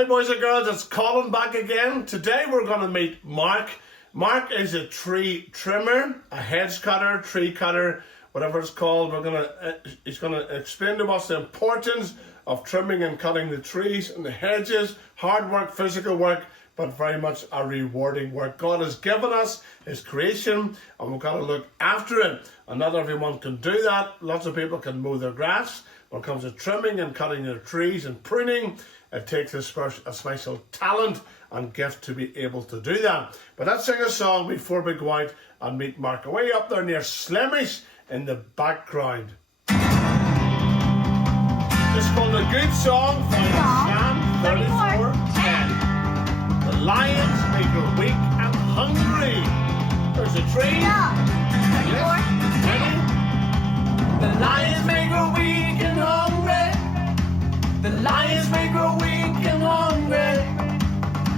Hey boys and girls, it's Colin back again. Today we're going to meet Mark. Mark is a tree trimmer, a hedge cutter, tree cutter, whatever it's called. He's going to explain to us the importance of trimming and cutting the trees and the hedges. Hard work, physical work, but very much a rewarding work. God has given us His creation and we've got to look after it. And not everyone can do that. Lots of people can mow their grass. When it comes to trimming and cutting their trees and pruning, it takes a special talent and gift to be able to do that. But let's sing a song before we go out and meet Mark. Away up there near Slemish in the background. It's called A Good Song from Psalm 34:10. The lions may grow weak and hungry. There's a tree. No. 34. The lions may grow weak and hungry. The lions may grow weak and hungry.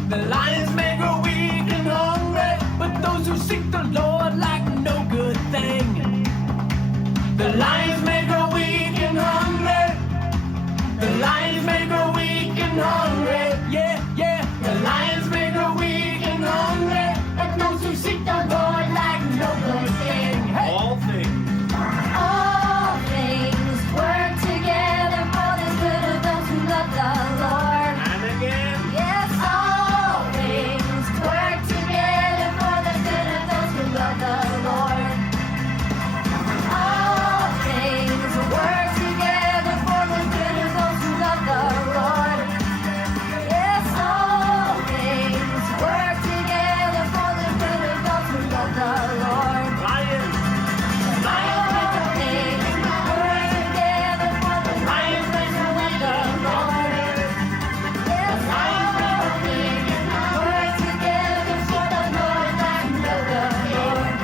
The lions may grow weak and hungry, but those who seek the Lord lack no good thing. The lions may grow weak and hungry. The lions may grow weak and hungry. Yeah, yeah. The lions may grow weak and hungry, but those who seek the Lord lack no good thing. Hey. All things. All things work together for the good of those who love the Lord. And again. Yes, all things work together for the good of those who love the Lord. All things work together for the good of those who love the Lord. Yes, all things work together for the good of those who love the Lord. Lions. All things work together for the lions that love the Lord. Yes, all things work together for the Lord that love the Lord.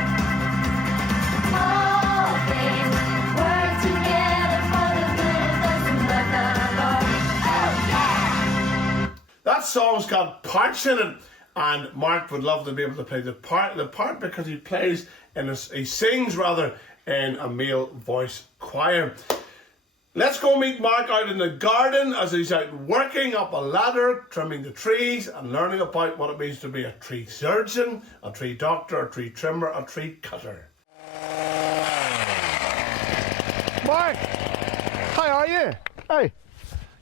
All things work together for the good of those who love the Lord. Oh yeah! That song's got parts in it, and Mark would love to be able to play the part because he sings in a male voice choir. Let's go meet Mark out in the garden as he's out working up a ladder, trimming the trees and learning about what it means to be a tree surgeon, a tree doctor, a tree trimmer, a tree cutter. Mark, how are you? Hey,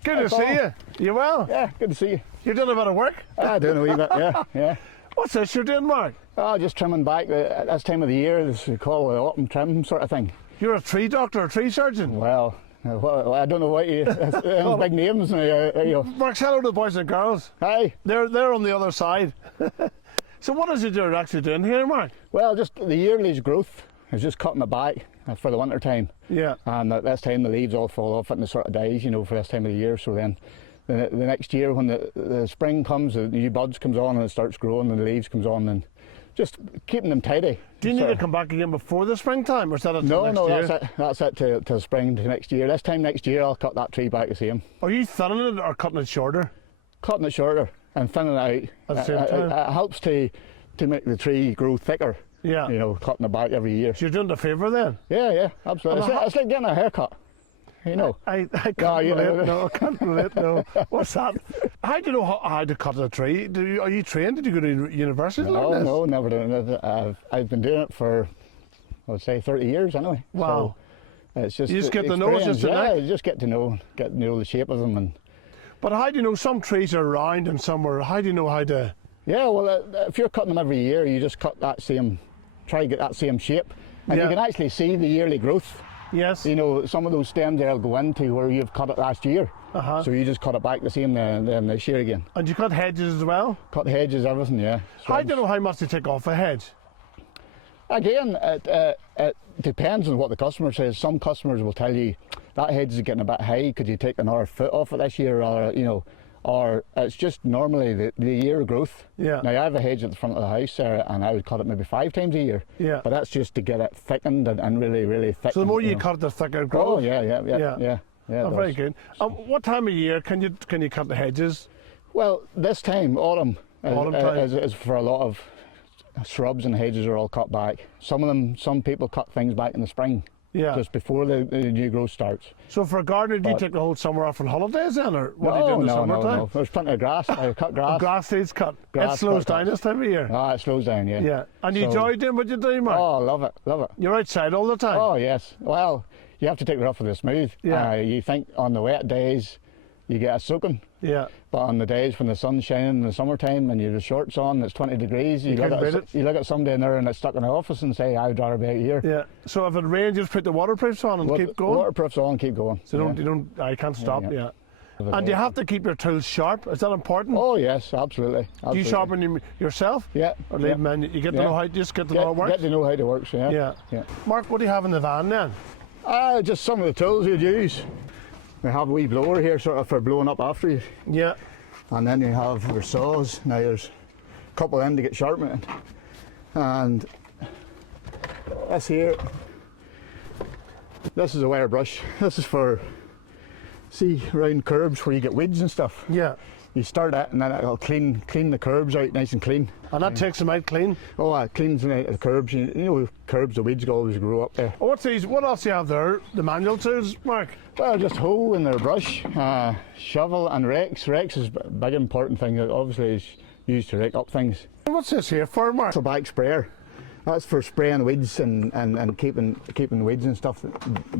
Good Hi, to see Paul. you. You well? yeah, good to see you. You're doing a bit of work? Doing a wee bit, yeah. What's this you're doing, Mark? Oh, just trimming back at this time of the year, this we call the autumn trim sort of thing. You're a tree doctor, a tree surgeon? Well, I don't know what you, big names. Mark, say hello to the boys and girls. Hey, They're on the other side. So what is it you're actually doing here, Mark? well, just the yearly's growth is just cutting it back for the winter time. Yeah. And at this time the leaves all fall off and it sort of dies, for this time of the year. So then the next year when the spring comes, the new buds comes on and it starts growing and the leaves comes on and just keeping them tidy. Do you need to come back again before the springtime, or is that until next year? That's it till spring to next year. This time next year I'll cut that tree back the same. Are you thinning it or cutting it shorter? Cutting it shorter and thinning it out. At the same time? It helps to make the tree grow thicker. Yeah. Cutting it back every year. So you're doing the favour then? Yeah, absolutely. It's like getting a haircut. I can't you know. relate, no, I can't relate, no. What's that? How do you know how to cut a tree? Are you trained? Did you go to university to learn this? No, never done it. I've been doing it for, I would say, 30 years anyway. Wow. So it's just You just get to know, experience. just Yeah, you just get to know the shape of them. But how do you know some trees are round and some are, how do you know how to... Yeah, well, if you're cutting them every year, you just try to get that same shape. And you can actually see the yearly growth. Yes. Some of those stems there will go into where you've cut it last year. Uh-huh. So you just cut it back the same then this year again. And you cut hedges as well? Cut hedges, everything, yeah. How do you know how much to take off a hedge? Again, it depends on what the customer says. Some customers will tell you that hedge is getting a bit high. Could you take another foot off it this year? Or it's just normally the year growth. Yeah. Now I have a hedge at the front of the house there, and I would cut it maybe 5 times a year. Yeah. But that's just to get it thickened and really, really thick. So the more you cut it, the thicker it grows? Oh yeah. Oh, very good. What time of year can you cut the hedges? Well, this time, autumn, Time. is for a lot of shrubs and hedges are all cut back. Some people cut things back in the spring. Yeah. just before the new growth starts. So for a gardener, do you But- take the whole summer off on holidays then, or what do you do in the summertime? no. There's plenty of grass. I cut grass. Grass needs cut. It Grass slows cut, down cut. this time of year. Ah, it slows down, yeah. Yeah. And you So- enjoy doing what you do, Mark? Oh, love it, love it. You're outside all the time? Oh, yes. Well, you have to take the rough with the smooth. Yeah. You think on the wet days you get a soaking, Yeah. but on the days when the sun's shining in the summertime and you have shorts on, it's 20 degrees, you can't beat it. look at somebody in there and it's stuck in the office and say, I'd rather be out here. Yeah. So if it rains, you just put the waterproofs on and keep going? Waterproof's on, keep going. So yeah. you don't, I can't stop, yeah. yeah. And you have to keep your tools sharp. Is that important? Oh, yes, absolutely. Do you absolutely. sharpen them yourself? Yeah. Or leave them in? You get to Yeah. know how, you just get to know how it works? Get to know how it works, yeah. Yeah. yeah. Mark, what do you have in the van then? Just some of the tools you'd use. We have a wee blower here sort of for blowing up after you. Yeah. And then you have your saws. Now there's a couple in to get sharpening. And this here, this is a wire brush. This is for, see, round curbs where you get weeds and stuff. Yeah. You start it and then it'll clean the curbs out nice and clean. And that takes them out clean. Oh, it cleans the curbs. You know, curbs, the weeds always grow up there. Oh, what's these? What else do you have there? The manual tools, Mark? Well, just hoe and their brush, shovel and rakes. Rakes is a big important thing that obviously is used to rake up things. What's this here for, Mark? It's a back sprayer. That's for spraying weeds and keeping weeds and stuff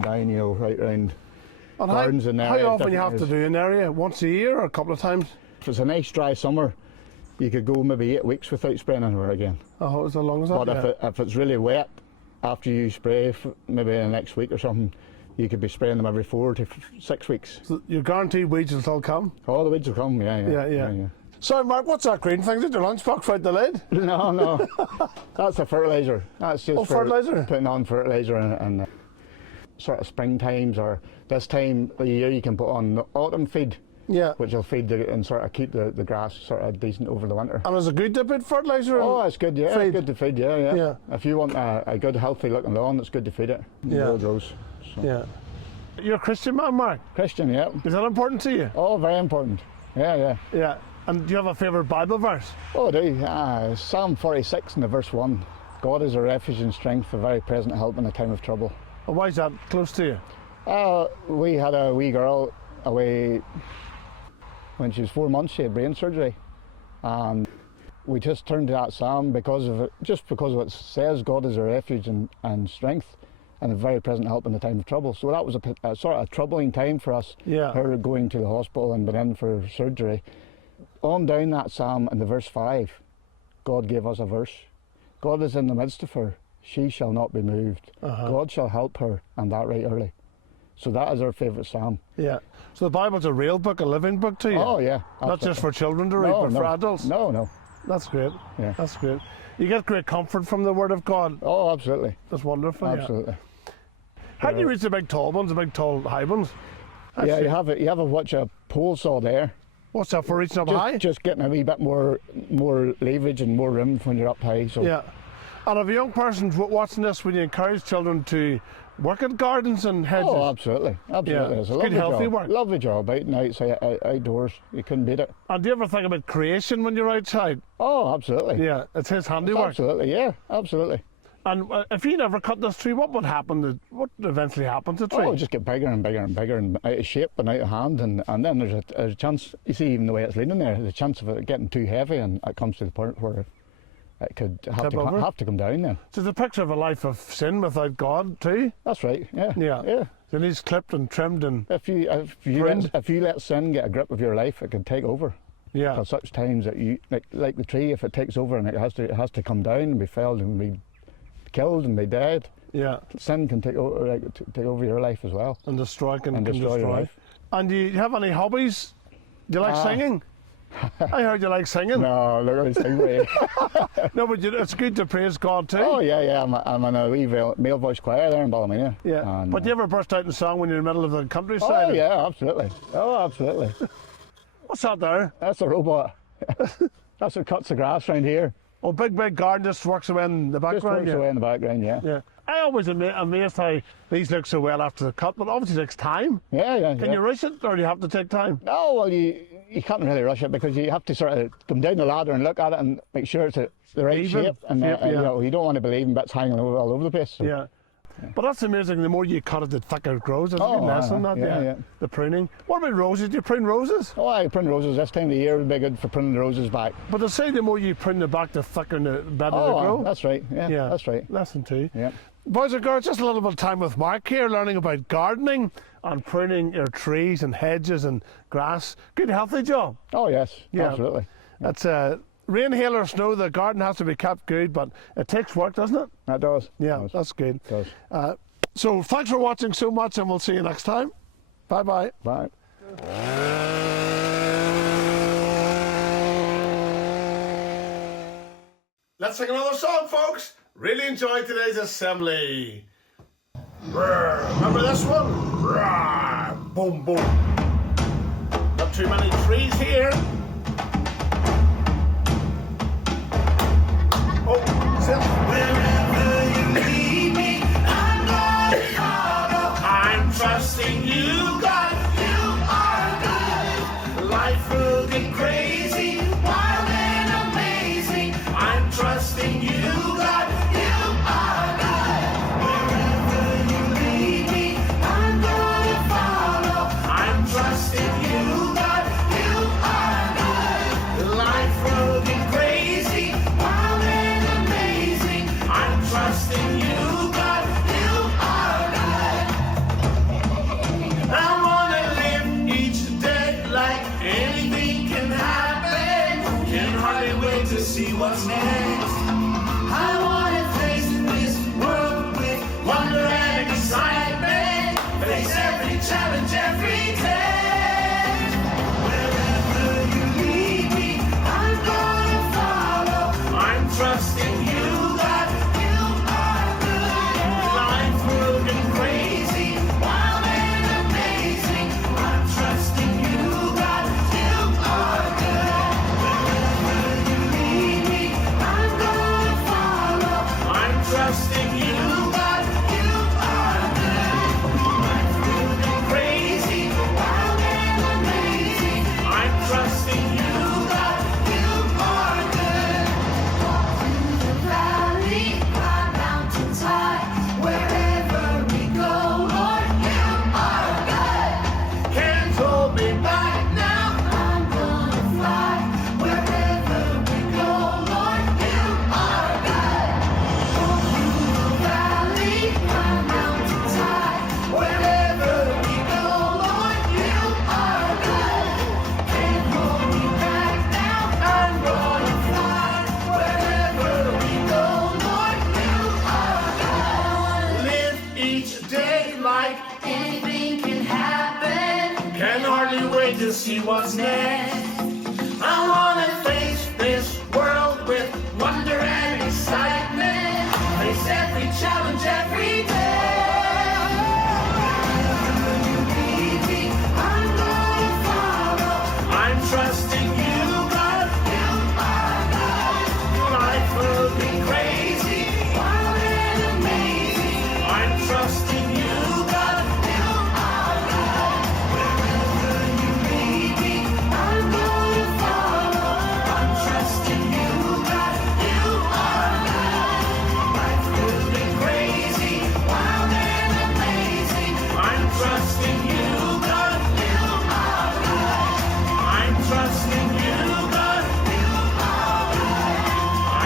down, you know, right round And gardens and how areas, often you different have to areas. do an area? Once a year or a couple of times? If it's a nice dry summer, you could go maybe 8 weeks without spraying anywhere again. Oh, as long as that? But Yeah. if it's really wet, after you spray, maybe the next week or something, you could be spraying them every 4 to 6 weeks. So you're guaranteed weeds will still come? All the weeds will come, Yeah. So, Mark, what's that green thing? Is it your lunchbox right the lid? No, that's a fertiliser. That's just for fertiliser? putting on fertiliser and sort of spring times or this time of the year you can put on the autumn feed, Yeah. which will feed and sort of keep the grass sort of decent over the winter. And is it good to put fertiliser in? Oh, it's good, yeah. feed? It's good to feed, yeah. Yeah. If you want a good, healthy looking lawn, it's good to feed it. Yeah. It grows. So. Yeah. You're a Christian man, Mark. Christian, yeah. Is that important to you? Oh, very important. Yeah. Yeah. And do you have a favourite Bible verse? Oh, I do. Psalm 46 and the verse 1. God is a refuge and strength, a very present help in a time of trouble. And why is that close to you? We had a wee girl away when she was 4 months. She had brain surgery, and we just turned to that psalm because of it, just because of what it says. God is a refuge and strength, and a very present help in the time of trouble. So that was a sort of troubling time for us. Yeah. Her going to the hospital and being in for surgery. On down that psalm in the verse 5, God gave us a verse. God is in the midst of her. She shall not be moved. God shall help her, and that right early. So that is our favourite psalm. Yeah. So the Bible's a real book, a living book to you? Oh, yeah. Not just for children to read, No, but no. for adults? No. That's great. Yeah. That's great. You get great comfort from the Word of God. Oh, absolutely. That's wonderful. Yeah. Absolutely. How do you reach the big tall ones, the big tall high ones? Yeah, you have a watch a pole saw there. What's that for reaching up high? Just getting a wee bit more leverage and more room when you're up high. So Yeah. And if a young person's watching this, would you encourage children to work at gardens and hedges? Oh, absolutely. Yeah. It's a It's good, lovely healthy job. work. Lovely job, out and outside, outdoors. You couldn't beat it. And do you ever think about creation when you're outside? Oh, absolutely. Yeah, it's his handiwork. Absolutely, yeah, absolutely. And if you never cut this tree, what would happen? What eventually happens to the tree? Oh, just get bigger and bigger and bigger and out of shape and out of hand, and then there's a chance. You see, even the way it's leaning there, there's a chance of it getting too heavy, and it comes to the point where it could Tip over? have to come down. Then So it's a picture of a life of sin without God too. that's right. Yeah, Yeah. Then he's clipped and trimmed and If you Pruned. if you let sin get a grip of your life, it can take over. yeah, At such times that you like the tree, if it takes over and it has to come down and be felled and be killed and be dead. yeah, Sin can take over take over your life as well and destroy can and destroy your life. And do you have any hobbies? Do you like singing? I heard you like singing. No, look at this thing. Way. No, but it's good to praise God too. Oh yeah. I'm in a wee male voice choir there in Ballymena. Yeah. And, But do you ever burst out in song when you're in the middle of the countryside? oh yeah, absolutely. Oh, absolutely. What's that there? That's a robot. That's what cuts the grass around here. Oh, big garden just works away in the Just background. works yeah. away in the background. Yeah. Yeah. I always amazed how these look so well after the cut, but obviously it takes time. Yeah. Can you rush it, or do you have to take time? No, well, you can't really rush it because you have to sort of come down the ladder and look at it and make sure it's the right Even shape. And shape, you yeah. know, you don't want to be leaving bits hanging all over the place. So. Yeah. But that's amazing. The more you cut it, the thicker it grows. That's a Oh, good lesson, that, yeah. the pruning. What about roses? Do you prune roses? Oh, I prune roses this time of the year would be good for pruning the roses back. But they say the more you prune the back, the thicker and the better they Oh, grow. that's right. Yeah, that's right. Lesson 2. Yeah. Boys and girls, just a little bit of time with Mark here, learning about gardening and pruning your trees and hedges and grass. Good, healthy job. Oh, yes, Yeah. absolutely. That's rain, hail or snow, the garden has to be kept good, but it takes work, doesn't it? That does. Yeah, Does. that's good. Does. So thanks for watching so much, and we'll see you next time. Bye-bye. Bye. Let's sing another song, folks. Really enjoyed today's assembly. Remember this one? Boom, boom. Not too many trees here. Oh, sit. Wherever you lead me, I'm going to follow. I'm trusting you, God. You are good. Life will get crazy, wild and amazing. I'm trusting you, God. You are good. Wherever you lead me, I'm going to follow. I'm trusting you, God. You are good. Life will get crazy, wild and amazing. I'm trusting you, God. You are good. I wanna live each day like anything can happen. Can hardly wait to see what's next. I wanna face this world with wonder and excitement. Face every challenge every day. Wherever you lead me, I'm gonna follow. I'm trusting you, God. You are good. Life will get crazy, wild and amazing. I'm trusting you, God. You are good. Wherever you lead me, I'm gonna follow. I'm trusting you, God. You are good. Life will get crazy, wild and amazing. I'm trusting you, God. You are good. The valley, climb mountains high. Wherever we go, Lord, you are good. Can't hold me back now. I'm gonna fly. Wherever we go, Lord, you are good. Go through the valley, climb mountains high. Wherever we go, Lord, you are good. Can't hold me back now. I'm gonna fly. Wherever we go, Lord, you are good. Live each day like Anything can happen. can hardly wait to see what's next. I wanna face this world with wonder and excitement. Face every challenge every day. Wherever you lead me, I'm gonna follow. I'm trusting you, God. You are good. Life will be crazy, wild and amazing. I'm trusting you, God. You are good. Wherever you lead me, I'm gonna follow. I'm trusting you, God. You are good. Life will be crazy, wild and amazing. I'm trusting you, God. You are good. I'm trusting you, God. You are good.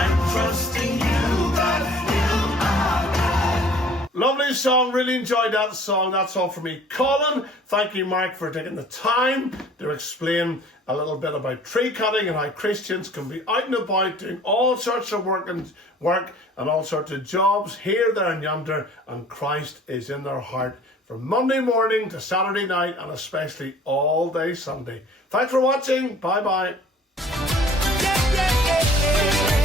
I'm trusting you, God. You are good. Lovely song. Really enjoyed that song. That's all for me. Colin, thank you, Mark, for taking the time to explain a little bit about tree cutting and how Christians can be out and about doing all sorts of work and all sorts of jobs here, there, and yonder, and Christ is in their heart from Monday morning to Saturday night, and especially all day Sunday. Thanks for watching. Bye bye. Yeah, yeah, yeah, yeah.